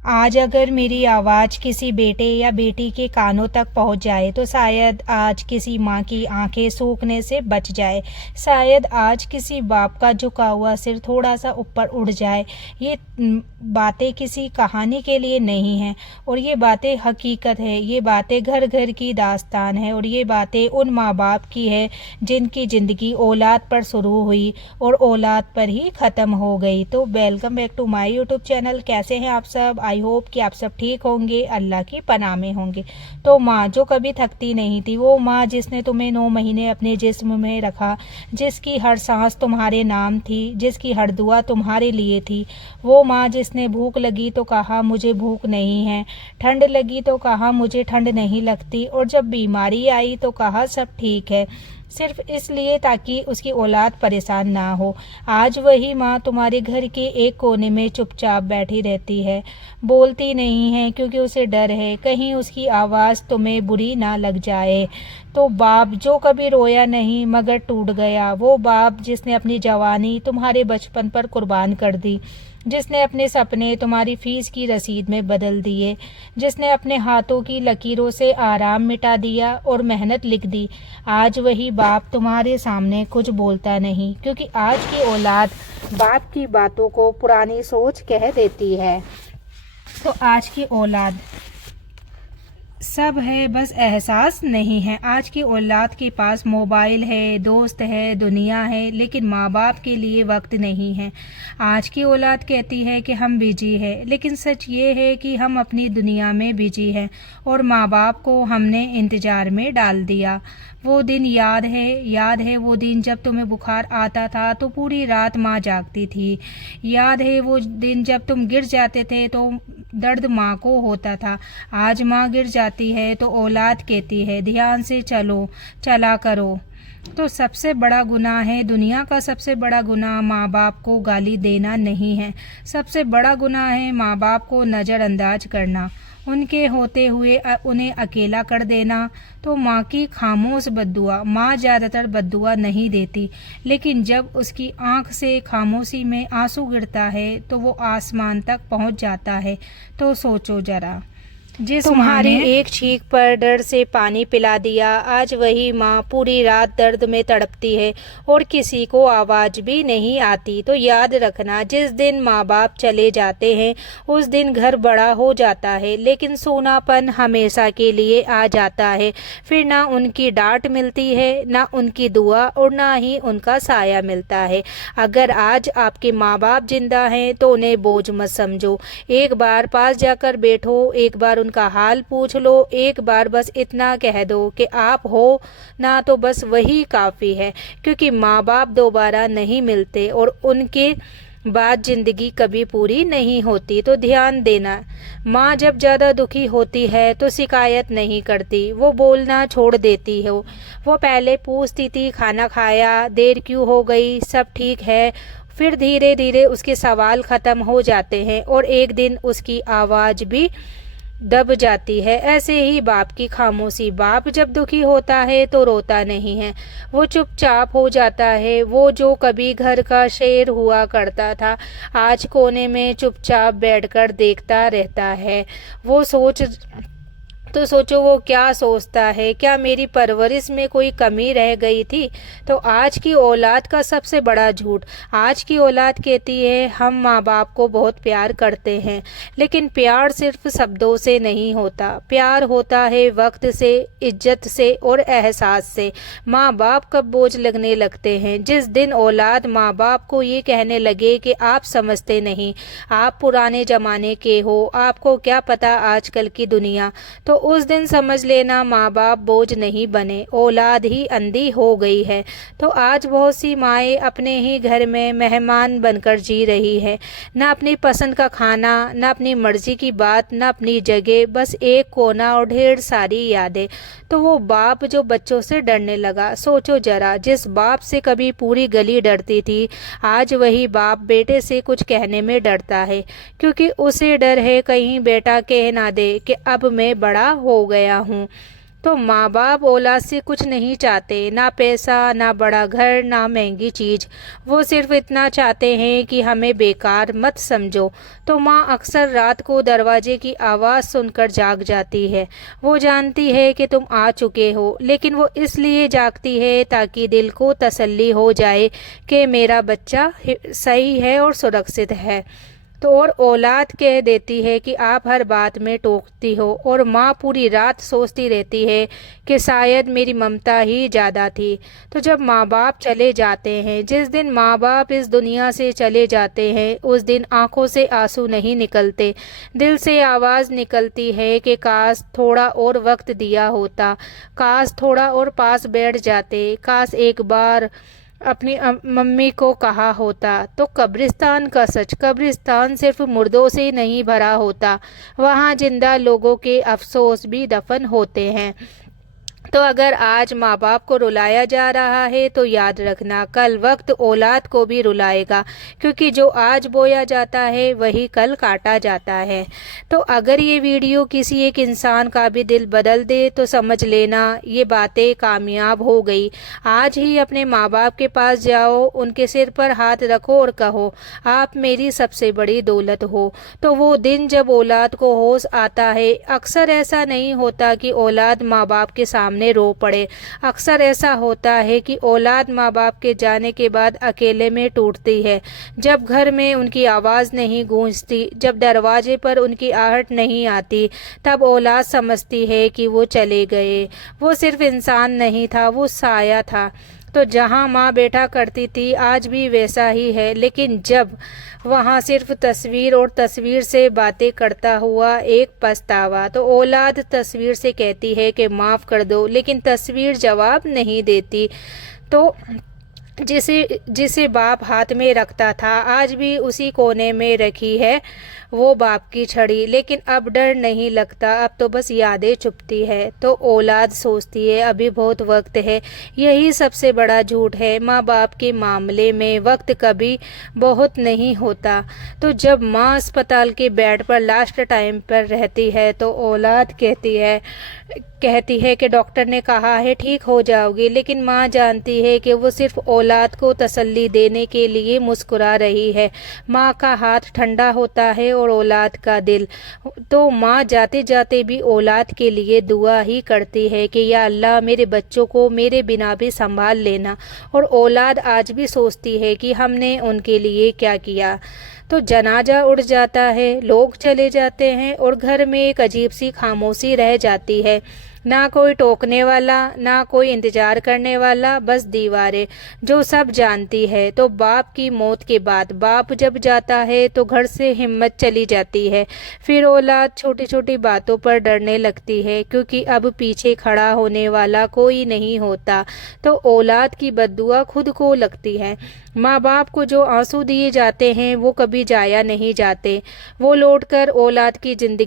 आज अगर मेरी आवाज़ किसी बेटे या बेटी के कानों तक पहुंच जाए तो शायद आज किसी माँ की आंखें सूखने से बच जाए। शायद आज किसी बाप का झुका हुआ सिर थोड़ा सा ऊपर उड़ जाए। ये बातें किसी कहानी के लिए नहीं हैं, और ये बातें हकीकत है। ये बातें घर घर की दास्तान है, और ये बातें उन माँ बाप की है जिनकी ज़िंदगी औलाद पर शुरू हुई और औलाद पर ही ख़त्म हो गई। तो welcome back to my YouTube channel. कैसे हैं आप सब? आई होप कि आप सब ठीक होंगे, अल्लाह की पनाह में होंगे। तो माँ जो कभी थकती नहीं थी, वो माँ जिसने तुम्हें 9 महीने अपने जिस्म में रखा, जिसकी हर सांस तुम्हारे नाम थी, जिसकी हर दुआ तुम्हारे लिए थी, वो माँ जिसने भूख लगी तो कहा मुझे भूख नहीं है, ठंड लगी तो कहा मुझे ठंड नहीं लगती, और जब बीमारी आई तो कहा सब ठीक है, सिर्फ इसलिए ताकि उसकी औलाद परेशान ना हो। आज वही माँ तुम्हारे घर के एक कोने में चुपचाप बैठी रहती है, बोलती नहीं है क्योंकि उसे डर है कहीं उसकी आवाज़ तुम्हें बुरी ना लग जाए। तो बाप जो कभी रोया नहीं मगर टूट गया, वो बाप जिसने अपनी जवानी तुम्हारे बचपन पर कुर्बान कर दी, जिसने अपने सपने तुम्हारी फीस की रसीद में बदल दिए, जिसने अपने हाथों की लकीरों से आराम मिटा दिया और मेहनत लिख दी, आज वही बाप तुम्हारे सामने कुछ बोलता नहीं, क्योंकि आज की औलाद बाप की बातों को पुरानी सोच कह देती है। तो आज की औलाद सब है, बस एहसास नहीं है। आज की औलाद के पास मोबाइल है, दोस्त है, दुनिया है, लेकिन माँ बाप के लिए वक्त नहीं है। आज की औलाद कहती है कि हम बिजी है, लेकिन सच ये है कि हम अपनी दुनिया में बिजी हैं और माँ बाप को हमने इंतज़ार में डाल दिया। वो दिन याद है वो दिन जब तुम्हें बुखार आता था तो पूरी रात माँ जागती थी। याद है वो दिन जब तुम गिर जाते थे तो दर्द माँ को होता था। आज माँ गिर जाती है तो औलाद कहती है ध्यान से चलो, चला करो। तो सबसे बड़ा गुनाह है, दुनिया का सबसे बड़ा गुनाह माँ बाप को गाली देना नहीं है। सबसे बड़ा गुनाह है माँ बाप को नज़रअंदाज करना, उनके होते हुए उन्हें अकेला कर देना। तो माँ की खामोश बद्दुआ, माँ ज़्यादातर बद्दुआ नहीं देती, लेकिन जब उसकी आँख से खामोशी में आंसू गिरता है तो वो आसमान तक पहुँच जाता है। तो सोचो ज़रा, जिस तुम्हारी एक छींक पर डर से पानी पिला दिया, आज वही माँ पूरी रात दर्द में तड़पती है और किसी को आवाज़ भी नहीं आती। तो याद रखना, जिस दिन माँ बाप चले जाते हैं उस दिन घर बड़ा हो जाता है, लेकिन सूनापन हमेशा के लिए आ जाता है। फिर ना उनकी डांट मिलती है, ना उनकी दुआ, और ना ही उनका साया मिलता है। अगर आज आपके माँ बाप जिंदा हैं तो उन्हें बोझ मत समझो। एक बार पास जाकर बैठो, एक बार उनका हाल पूछ लो, एक बार बस इतना कह दो कि आप हो ना, तो बस वही काफ़ी है। क्योंकि माँ बाप दोबारा नहीं मिलते और उनके बाद ज़िंदगी कभी पूरी नहीं होती। तो ध्यान देना, माँ जब ज़्यादा दुखी होती है तो शिकायत नहीं करती, वो बोलना छोड़ देती है। वो पहले पूछती थी खाना खाया, देर क्यों हो गई, सब ठीक है। फिर धीरे धीरे उसके सवाल ख़त्म हो जाते हैं और एक दिन उसकी आवाज़ भी दब जाती है। ऐसे ही बाप की खामोशी, बाप जब दुखी होता है तो रोता नहीं है, वो चुपचाप हो जाता है। वो जो कभी घर का शेर हुआ करता था, आज कोने में चुपचाप बैठकर देखता रहता है। वो सोचो वो क्या सोचता है, क्या मेरी परवरिश में कोई कमी रह गई थी? तो आज की औलाद का सबसे बड़ा झूठ, आज की औलाद कहती है हम माँ बाप को बहुत प्यार करते हैं, लेकिन प्यार सिर्फ शब्दों से नहीं होता, प्यार होता है वक्त से, इज्जत से और एहसास से। माँ बाप कब बोझ लगने लगते हैं? जिस दिन औलाद माँ बाप को ये कहने लगे कि आप समझते नहीं, आप पुराने ज़माने के हो, आपको क्या पता आजकल की दुनिया। तो उस दिन समझ लेना माँ बाप बोझ नहीं बने, औलाद ही अंधी हो गई है। तो आज बहुत सी माएँ अपने ही घर में मेहमान बनकर जी रही है, ना अपनी पसंद का खाना, ना अपनी मर्जी की बात, ना अपनी जगह, बस एक कोना और ढेर सारी यादें। तो वो बाप जो बच्चों से डरने लगा, सोचो जरा, जिस बाप से कभी पूरी गली डरती थी, आज वही बाप बेटे से कुछ कहने में डरता है, क्योंकि उसे डर है कहीं बेटा कह ना दे कि अब मैं बड़ा हो गया हूँ। तो माँ बाप औलाद से कुछ नहीं चाहते, ना पैसा, ना बड़ा घर, ना महंगी चीज़। वो सिर्फ इतना चाहते हैं कि हमें बेकार मत समझो। तो माँ अक्सर रात को दरवाजे की आवाज़ सुनकर जाग जाती है। वो जानती है कि तुम आ चुके हो, लेकिन वो इसलिए जागती है ताकि दिल को तसल्ली हो जाए कि मेरा बच्चा सही है और सुरक्षित है। तो और औलाद कह देती है कि आप हर बात में टोकती हो, और माँ पूरी रात सोचती रहती है कि शायद मेरी ममता ही ज़्यादा थी। तो जब माँ बाप चले जाते हैं, जिस दिन माँ बाप इस दुनिया से चले जाते हैं, उस दिन आंखों से आंसू नहीं निकलते, दिल से आवाज़ निकलती है कि काश थोड़ा और वक्त दिया होता, काश थोड़ा और पास बैठ जाते, काश एक बार अपनी मम्मी को कहा होता। तो कब्रिस्तान का सच, कब्रिस्तान सिर्फ मुर्दों से नहीं भरा होता, वहाँ जिंदा लोगों के अफसोस भी दफन होते हैं। तो अगर आज माँ बाप को रुलाया जा रहा है तो याद रखना, कल वक्त औलाद को भी रुलाएगा, क्योंकि जो आज बोया जाता है वही कल काटा जाता है। तो अगर ये वीडियो किसी एक इंसान का भी दिल बदल दे तो समझ लेना ये बातें कामयाब हो गई। आज ही अपने माँ बाप के पास जाओ, उनके सिर पर हाथ रखो और कहो आप मेरी सबसे बड़ी दौलत हो। तो वो दिन जब औलाद को होश आता है, अक्सर ऐसा नहीं होता कि औलाद माँ बाप के सामने रो पड़े, अक्सर ऐसा होता है कि औलाद माँ बाप के जाने के बाद अकेले में टूटती है। जब घर में उनकी आवाज़ नहीं गूंजती, जब दरवाजे पर उनकी आहट नहीं आती, तब औलाद समझती है कि वो चले गए। वो सिर्फ इंसान नहीं था, वो साया था। तो जहाँ माँ बेटा करती थी आज भी वैसा ही है, लेकिन जब वहाँ सिर्फ तस्वीर और तस्वीर से बातें करता हुआ एक पछतावा। तो औलाद तस्वीर से कहती है कि माफ़ कर दो, लेकिन तस्वीर जवाब नहीं देती। तो जिसे जिसे बाप हाथ में रखता था आज भी उसी कोने में रखी है वो बाप की छड़ी, लेकिन अब डर नहीं लगता, अब तो बस यादें चुपती है। तो औलाद सोचती है अभी बहुत वक्त है, यही सबसे बड़ा झूठ है। माँ बाप के मामले में वक्त कभी बहुत नहीं होता। तो जब माँ अस्पताल के बेड पर लास्ट टाइम पर रहती है तो औलाद कहती है कि डॉक्टर ने कहा है ठीक हो जाओगी, लेकिन माँ जानती है कि वो सिर्फ औलाद को तसल्ली देने के लिए मुस्कुरा रही है। माँ का हाथ ठंडा होता है और औलाद का दिल। तो माँ जाते जाते भी औलाद के लिए दुआ ही करती है कि या अल्लाह मेरे बच्चों को मेरे बिना भी संभाल लेना। और औलाद आज भी सोचती है कि हमने उनके लिए क्या किया। तो जनाजा उड़ जाता है, लोग चले जाते हैं और घर में एक अजीब सी खामोशी रह जाती है। ना कोई टोकने वाला, ना कोई इंतजार करने वाला, बस दीवारें जो सब जानती है। तो बाप की मौत के बाद बाप जब जाता है तो घर से हिम्मत चली जाती है। फिर औलाद छोटी छोटी बातों पर डरने लगती है, क्योंकि अब पीछे खड़ा होने वाला कोई नहीं होता। तो औलाद की बद्दुआ खुद को लगती है। माँ बाप को जो आंसू दिए जाते हैं वो कभी जाया नहीं जाते, वो लौटकर औलाद की जिंदगी